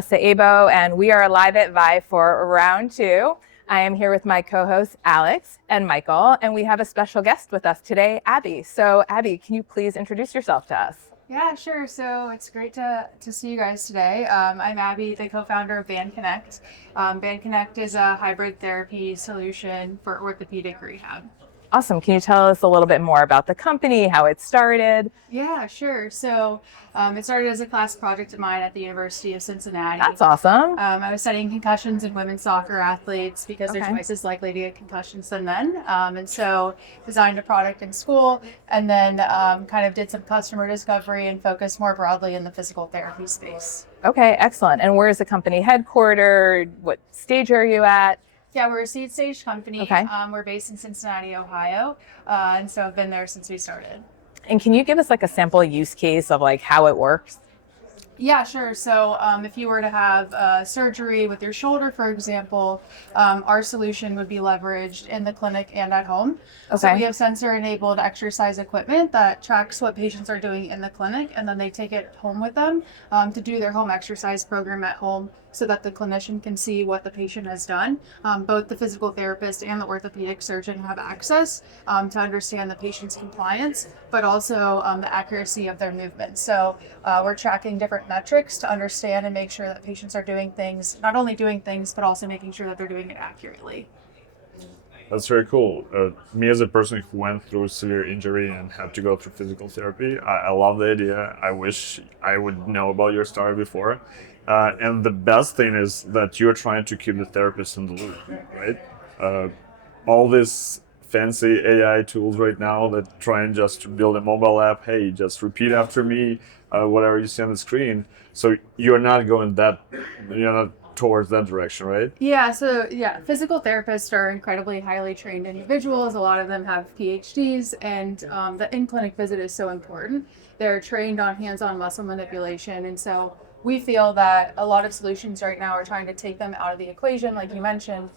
Alyssa Abo, and we are live at Vive for round two. I am here with my co-hosts Alex and Michael, and we have a special guest with us today, Abby. So Abby, can you please introduce yourself to us? Yeah, sure. So it's great to see you guys today. I'm Abby, the co-founder of Band Connect. Band Connect is a hybrid therapy solution for orthopedic rehab. Awesome. Can you tell us a little bit more about the company, how it started? Yeah, sure. So it started as a class project of mine at the University of Cincinnati. That's awesome. I was studying concussions in women's soccer athletes because they're twice as likely to get concussions than men. And so designed a product in school and then kind of did some customer discovery and focused more broadly in the physical therapy space. Okay, excellent. And where is the company headquartered? What stage are you at? Yeah, we're a seed stage company. Okay. We're based in Cincinnati, Ohio. And so I've been there since we started. And can you give us like a sample use case of like how it works? Yeah, sure. So if you were to have surgery with your shoulder, for example, our solution would be leveraged in the clinic and at home. Okay. So we have sensor-enabled exercise equipment that tracks what patients are doing in the clinic, and then they take it home with them to do their home exercise program at home so that the clinician can see what the patient has done. Both the physical therapist and the orthopedic surgeon have access to understand the patient's compliance, but also the accuracy of their movement. So we're tracking different metrics to understand and make sure that patients are doing things, not only doing things, but also making sure that they're doing it accurately. That's very cool. Me as a person who went through severe injury and had to go through physical therapy, I love the idea. I wish I would know about your story before. And the best thing is that you're trying to keep the therapist in the loop, right? All these fancy AI tools right now that try and just to build a mobile app, hey, just repeat after me, whatever you see on the screen. So you're not going towards that direction, right? Yeah, physical therapists are incredibly highly trained individuals. A lot of them have PhDs, and the in-clinic visit is so important. They're trained on hands-on muscle manipulation, and so we feel that a lot of solutions right now are trying to take them out of the equation, like you mentioned,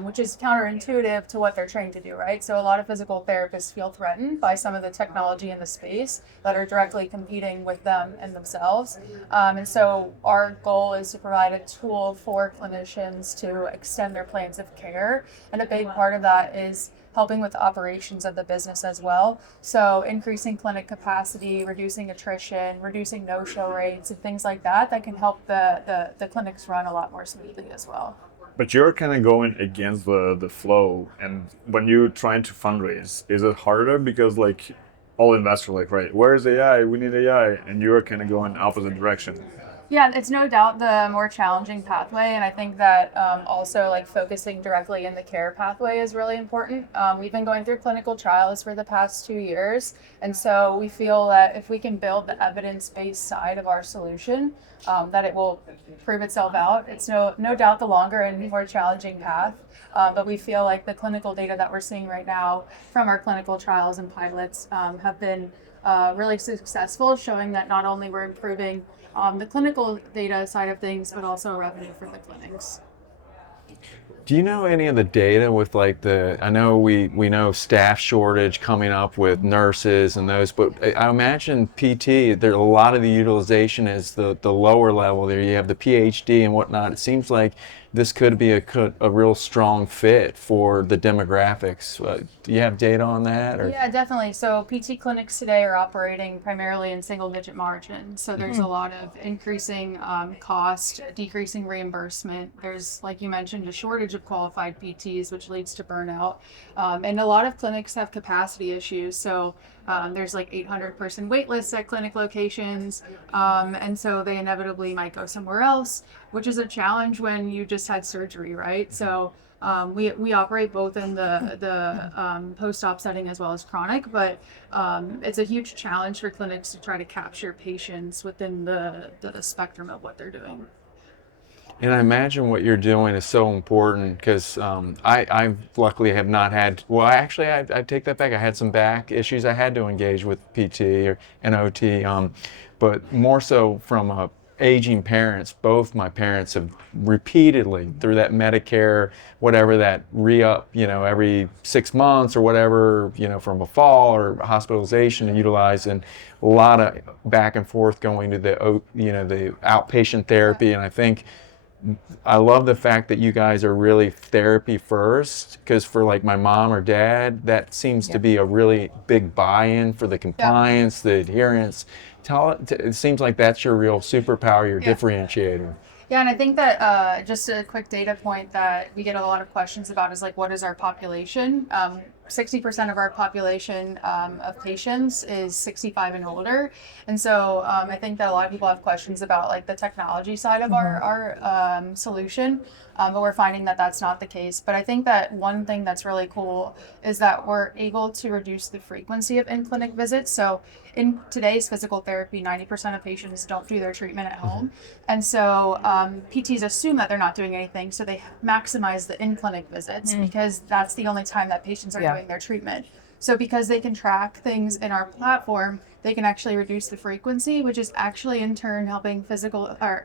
which is counterintuitive to what they're trained to do, right? So a lot of physical therapists feel threatened by some of the technology in the space that are directly competing with them and themselves. And so our goal is to provide a tool for clinicians to extend their plans of care. And a big part of that is helping with the operations of the business as well. So increasing clinic capacity, reducing attrition, reducing no-show rates, and things like that can help the clinics run a lot more smoothly as well. But you're kind of going against the flow. And when you're trying to fundraise, is it harder? Because like all investors are like, right, where's AI? We need AI. And you're kind of going opposite direction. Yeah, it's no doubt the more challenging pathway, and I think that also like focusing directly in the care pathway is really important. We've been going through clinical trials for the past 2 years, and so we feel that if we can build the evidence-based side of our solution, that it will prove itself out. It's no doubt the longer and more challenging path, but we feel like the clinical data that we're seeing right now from our clinical trials and pilots have been really successful, showing that not only we're improving the clinical data side of things, but also revenue for the clinics. Do you know any of the data with like I know we know staff shortage coming up with nurses and those, but I imagine PT, there a lot of the utilization is the lower level there. You have the PhD and whatnot. It seems like this could be a real strong fit for the demographics. Do you have data on that? Or? Yeah, definitely. So PT clinics today are operating primarily in single-digit margin. So there's a lot of increasing cost, decreasing reimbursement. There's, like you mentioned, a shortage of qualified PTs, which leads to burnout. And a lot of clinics have capacity issues. So there's like 800-person wait lists at clinic locations. And so they inevitably might go somewhere else, which is a challenge when you just had surgery, right? So we operate both in the post-op setting as well as chronic, but it's a huge challenge for clinics to try to capture patients within the spectrum of what they're doing. And I imagine what you're doing is so important because I luckily have not had, well, actually, I take that back. I had some back issues. I had to engage with PT and OT, but more so from a aging parents, both my parents have repeatedly through that Medicare, whatever that re-up, every 6 months or whatever, from a fall or hospitalization and utilize, and a lot of back and forth going to the outpatient therapy. And I love the fact that you guys are really therapy first, because for like my mom or dad, that seems to be a really big buy-in for the compliance, the adherence. It seems like that's your real superpower, your differentiator. Yeah, and I think that just a quick data point that we get a lot of questions about is like, what is our population? 60% of our population of patients is 65 and older. And so I think that a lot of people have questions about like the technology side of our solution, but we're finding that that's not the case. But I think that one thing that's really cool is that we're able to reduce the frequency of in-clinic visits. So in today's physical therapy, 90% of patients don't do their treatment at home. And so PTs assume that they're not doing anything, so they maximize the in-clinic visits because that's the only time that patients are doing their treatment. So because they can track things in our platform, they can actually reduce the frequency, which is actually in turn helping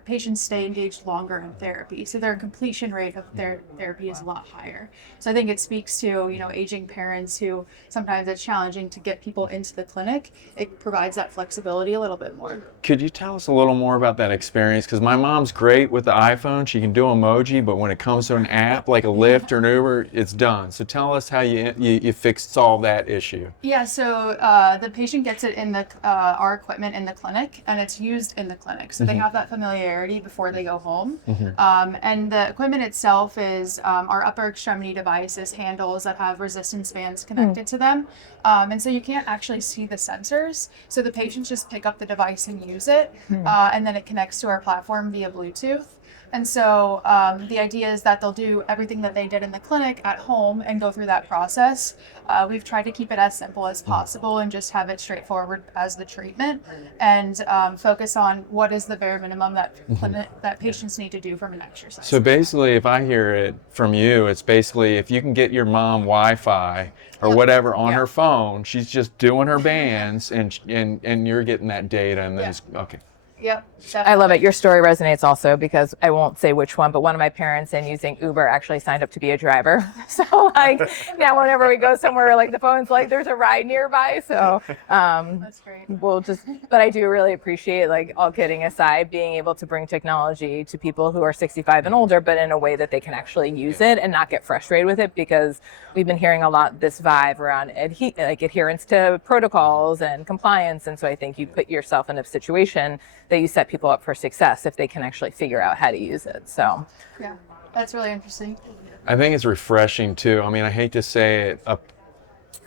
patients stay engaged longer in therapy. So their completion rate of their therapy is a lot higher. So I think it speaks to, aging parents who sometimes it's challenging to get people into the clinic. It provides that flexibility a little bit more. Could you tell us a little more about that experience? Because my mom's great with the iPhone. She can do emoji, but when it comes to an app like a Lyft or an Uber, it's done. So tell us how you solve that issue. Yeah, so the patient gets it in our equipment in the clinic, and it's used in the clinic. So they have that familiarity before they go home. And the equipment itself is our upper extremity devices, handles that have resistance bands connected to them. And so you can't actually see the sensors. So the patients just pick up the device and use it, and then it connects to our platform via Bluetooth. And so the idea is that they'll do everything that they did in the clinic at home and go through that process. We've tried to keep it as simple as possible and just have it straightforward as the treatment, and focus on what is the bare minimum that patients need to do from an exercise. So basically, if I hear it from you, it's basically if you can get your mom Wi-Fi or whatever on her phone, she's just doing her bands, and you're getting that data, and then it's okay. Yep. Definitely. I love it. Your story resonates also because I won't say which one, but one of my parents in using Uber actually signed up to be a driver. So like now whenever we go somewhere, like the phone's like there's a ride nearby. So that's great. But I do really appreciate, like, all kidding aside, being able to bring technology to people who are 65 and older, but in a way that they can actually use it and not get frustrated with it, because we've been hearing a lot this vibe around adherence to protocols and compliance. And so I think you put yourself in a situation that you set people up for success if they can actually figure out how to use it. So yeah, that's really interesting. I think it's refreshing too. I mean, I hate to say it,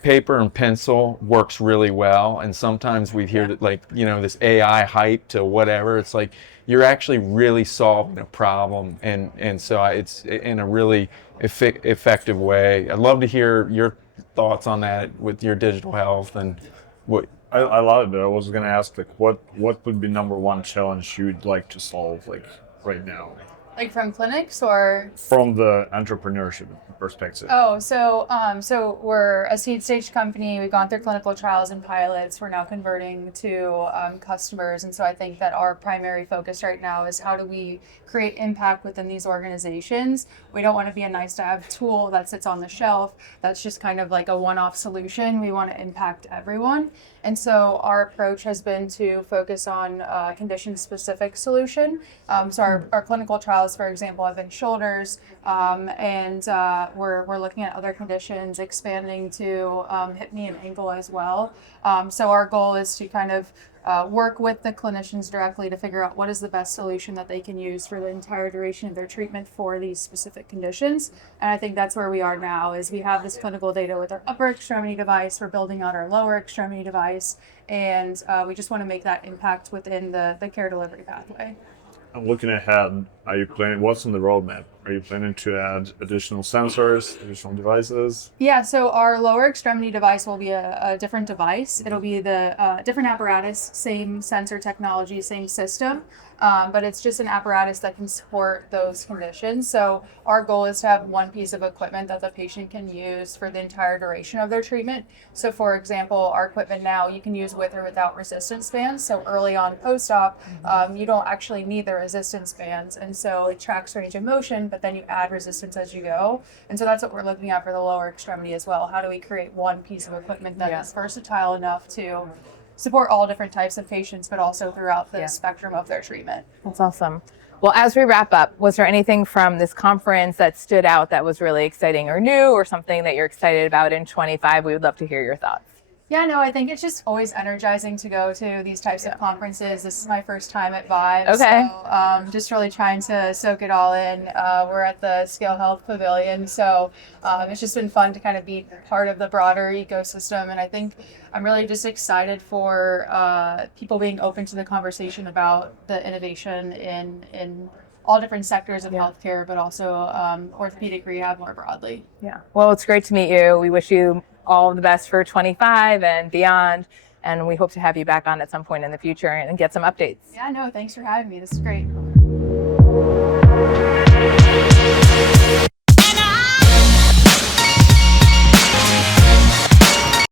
paper and pencil works really well, and sometimes we hear that, like, this AI hype to whatever. It's like you're actually really solving a problem, and so it's in a really effective way. I'd love to hear your thoughts on that with your digital health and what. I love it. I was gonna ask, like, what would be number one challenge you'd like to solve, like, right now? Like from clinics or? From the entrepreneurship perspective. Oh, so we're a seed stage company. We've gone through clinical trials and pilots. We're now converting to customers. And so I think that our primary focus right now is how do we create impact within these organizations. We don't want to be a nice to have tool that sits on the shelf that's just kind of like a one-off solution. We want to impact everyone. And so our approach has been to focus on condition-specific solution. So our clinical trials, for example, have been shoulders, and we're looking at other conditions, expanding to hip, knee, and ankle as well. So our goal is to kind of work with the clinicians directly to figure out what is the best solution that they can use for the entire duration of their treatment for these specific conditions. And I think that's where we are now, is we have this clinical data with our upper extremity device, we're building out our lower extremity device, and we just want to make that impact within the care delivery pathway. I'm looking ahead. Are you planning? What's on the roadmap? Are you planning to add additional sensors, additional devices? Yeah, so our lower extremity device will be a different device. It'll be the different apparatus, same sensor technology, same system, but it's just an apparatus that can support those conditions. So our goal is to have one piece of equipment that the patient can use for the entire duration of their treatment. So for example, our equipment now you can use with or without resistance bands. So early on post-op, you don't actually need the resistance bands. And so it tracks range of motion, but then you add resistance as you go. And so that's what we're looking at for the lower extremity as well. How do we create one piece of equipment that is versatile enough to support all different types of patients, but also throughout the spectrum of their treatment? That's awesome. Well, as we wrap up, was there anything from this conference that stood out that was really exciting or new, or something that you're excited about in 25? We would love to hear your thoughts. Yeah, no, I think it's just always energizing to go to these types of conferences. This is my first time at Vive. Okay. So just really trying to soak it all in. We're at the Scale Health Pavilion. So it's just been fun to kind of be part of the broader ecosystem. And I think I'm really just excited for people being open to the conversation about the innovation in all different sectors of healthcare, but also orthopedic rehab more broadly. Yeah. Well, it's great to meet you. We wish you all the best for 25 and beyond. And we hope to have you back on at some point in the future and get some updates. Yeah, no, thanks for having me. This is great.